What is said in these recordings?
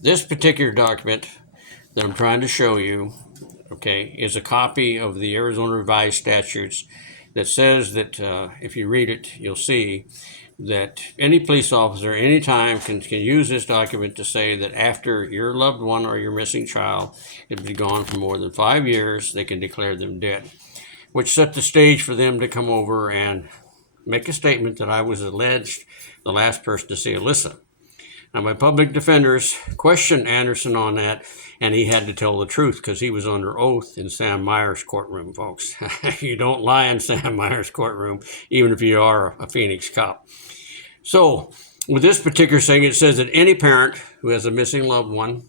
This particular document that I'm trying to show you, okay, is a copy of the Arizona Revised Statutes that says that if you read it, you'll see that any police officer anytime can use this document to say that after your loved one or your missing child has been gone for more than 5 years, they can declare them dead, which set the stage for them to come over and make a statement that I was alleged the last person to see Alyssa. Now, my public defenders questioned Anderson on that, and he had to tell the truth because he was under oath in Sam Myers' courtroom, folks. You don't lie in Sam Myers' courtroom, even if you are a Phoenix cop. So, with this particular thing, it says that any parent who has a missing loved one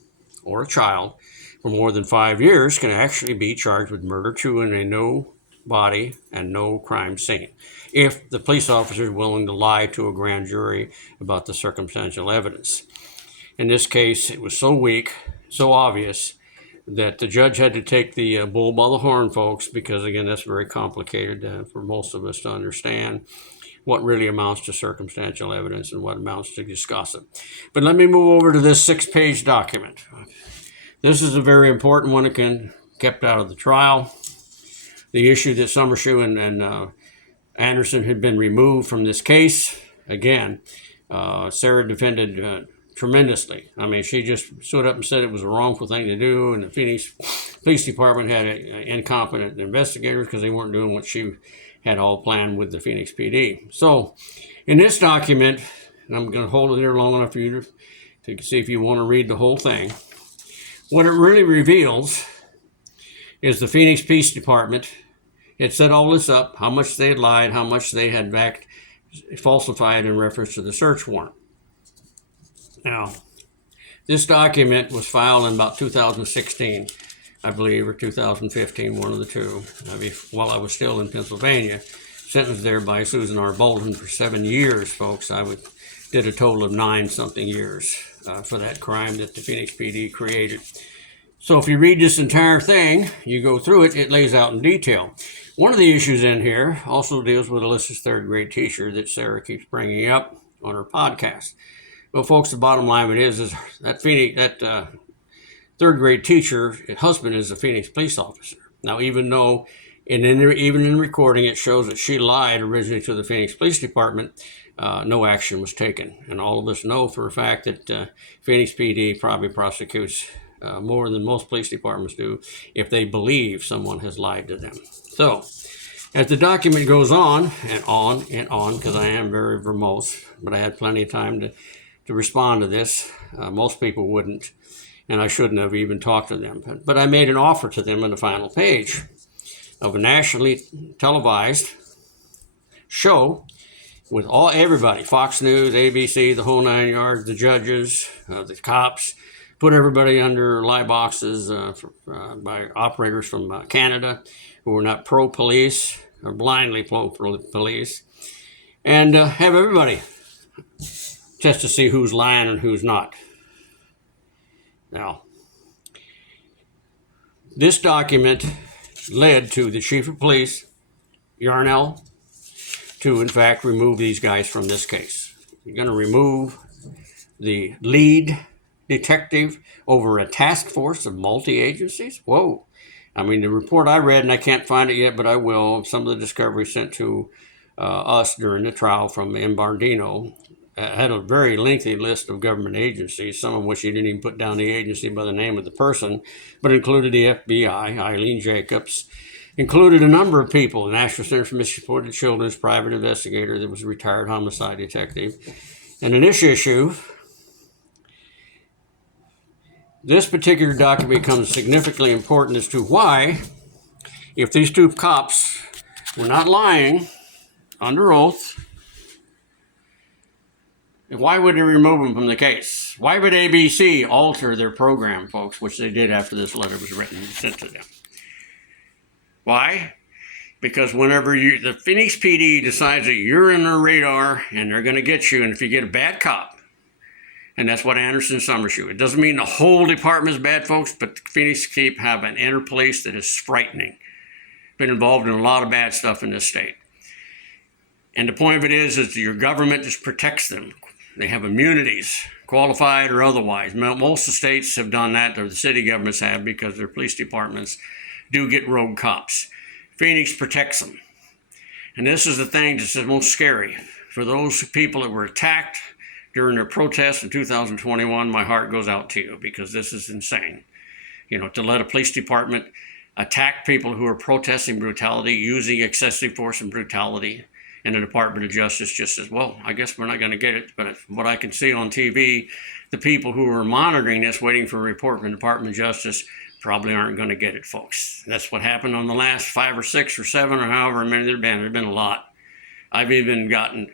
or a child for more than 5 years can actually be charged with murder to a no body and no crime scene if the police officer is willing to lie to a grand jury about the circumstantial evidence. In this case, it was so weak, so obvious, that the judge had to take the bull by the horn, folks, because again, that's very complicated for most of us to understand what really amounts to circumstantial evidence and what amounts to just gossip. But let me move over to this 6-page document. This is a very important one, again, kept out of the trial. The issue that Summershoe and Anderson had been removed from this case. Again, Sarah defended tremendously. I mean, she just stood up and said it was a wrongful thing to do, and the Phoenix Police Department had incompetent investigators because they weren't doing what she had all planned with the Phoenix PD. So, in this document, and I'm going to hold it here long enough for you to see if you want to read the whole thing. What it really reveals is the Phoenix Police Department had set all this up, how much they had lied, how much they had falsified in reference to the search warrant. Now, this document was filed in about 2016, I believe, or 2015, one of the two, while I was still in Pennsylvania, sentenced there by Susan R. Bolton for 7 years, folks. I did a total of 9-something years for that crime that the Phoenix PD created. So if you read this entire thing, you go through it, it lays out in detail. One of the issues in here also deals with Alyssa's 3rd grade teacher that Sarah keeps bringing up on her podcast. Well, folks, the bottom line of it is that 3rd grade teacher, her husband is a Phoenix police officer. Now, even though even in the recording it shows that she lied originally to the Phoenix Police Department, no action was taken. And all of us know for a fact that Phoenix PD probably prosecutes more than most police departments do if they believe someone has lied to them. So, as the document goes on and on and on, because I am very verbose, but I had plenty of time to respond to this. Most people wouldn't, and I shouldn't have even talked to them. But I made an offer to them on the final page of a nationally televised show with everybody, Fox News, ABC, the whole 9 yards, the judges, the cops, put everybody under lie boxes by operators from Canada who were not pro-police or blindly pro-police, and have everybody test to see who's lying and who's not. Now, this document led to the chief of police, Yarnell, to in fact remove these guys from this case. You're going to remove the lead detective over a task force of multi-agencies? Whoa. I mean, the report I read, and I can't find it yet, but I will, some of the discoveries sent to us during the trial from M. Bardino had a very lengthy list of government agencies, some of which he didn't even put down the agency by the name of the person, but included the FBI, Eileen Jacobs, included a number of people, the National Center for Missing Children's private investigator that was a retired homicide detective. And in this issue, this particular document becomes significantly important as to why, if these two cops were not lying under oath, why would they remove them from the case? Why would ABC alter their program, folks, which they did after this letter was written and sent to them? Why? Because whenever the Phoenix PD decides that you're in their radar and they're going to get you, and if you get a bad cop, and that's what Anderson and Summershoe. It doesn't mean the whole department is bad, folks, but the Phoenix Keep have an inner police that is frightening. Been involved in a lot of bad stuff in this state. And the point of it is your government just protects them. They have immunities, qualified or otherwise. Most of the states have done that, or the city governments have, because their police departments do get rogue cops. Phoenix protects them. And this is the thing that's the most scary. For those people that were attacked during their protests in 2021, my heart goes out to you, because this is insane. To let a police department attack people who are protesting brutality, using excessive force and brutality, and the Department of Justice just says, well, I guess we're not going to get it. But what I can see on TV, the people who are monitoring this, waiting for a report from the Department of Justice, probably aren't going to get it, folks. That's what happened on the last 5 or 6 or 7 or however many there have been. There have been a lot. I've even gotten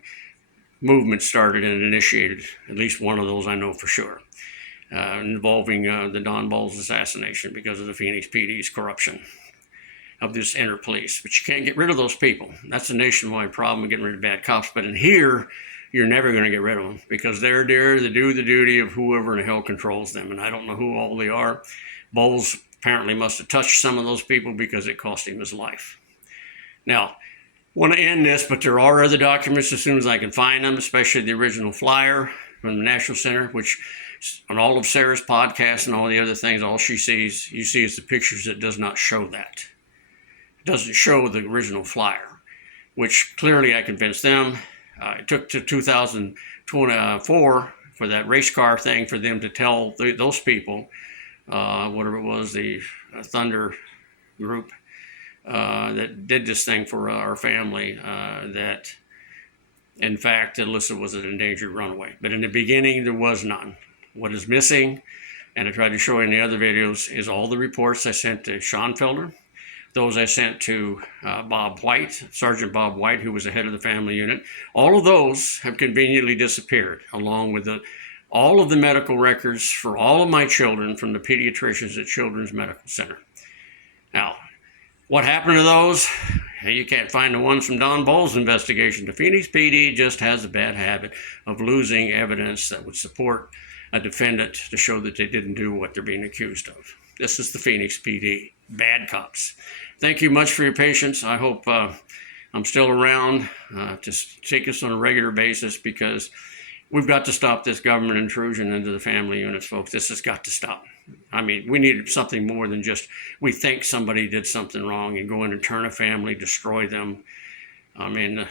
movements started and initiated, at least one of those I know for sure, involving the Don Bolles assassination because of the Phoenix PD's corruption of this inner police. But you can't get rid of those people. That's a nationwide problem of getting rid of bad cops. But in here, you're never going to get rid of them, because they're there to do the duty of whoever in the hell controls them. And I don't know who all they are. Bolles apparently must have touched some of those people, because it cost him his life. Now, I want to end this, but there are other documents as soon as I can find them, especially the original flyer from the National Center, which on all of Sarah's podcasts and all the other things, all she sees, you see, is the pictures. It does not show that. It doesn't show the original flyer, which clearly I convinced them. It took to 2024 for that race car thing for them to tell those people, whatever it was, the Thunder group that did this thing for our family, that in fact Alyssa was an endangered runaway. But in the beginning, there was none. What is missing, and I tried to show you in the other videos, is all the reports I sent to Sean Felder, those I sent to Bob White, Sergeant Bob White, who was the head of the family unit. All of those have conveniently disappeared, along with all of the medical records for all of my children from the pediatricians at Children's Medical Center. Now, what happened to those? You can't find the ones from Don Bolles' investigation. The Phoenix PD just has a bad habit of losing evidence that would support a defendant to show that they didn't do what they're being accused of. This is the Phoenix PD. Bad cops. Thank you much for your patience. I hope I'm still around to take this on a regular basis, because we've got to stop this government intrusion into the family units, folks. This has got to stop. I mean, we need something more than just we think somebody did something wrong and go in and turn a family, destroy them. I mean,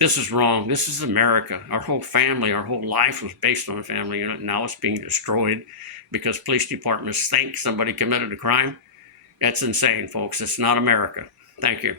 this is wrong. This is America. Our whole family, our whole life was based on a family unit. Now it's being destroyed because police departments think somebody committed a crime. That's insane, folks. It's not America. Thank you.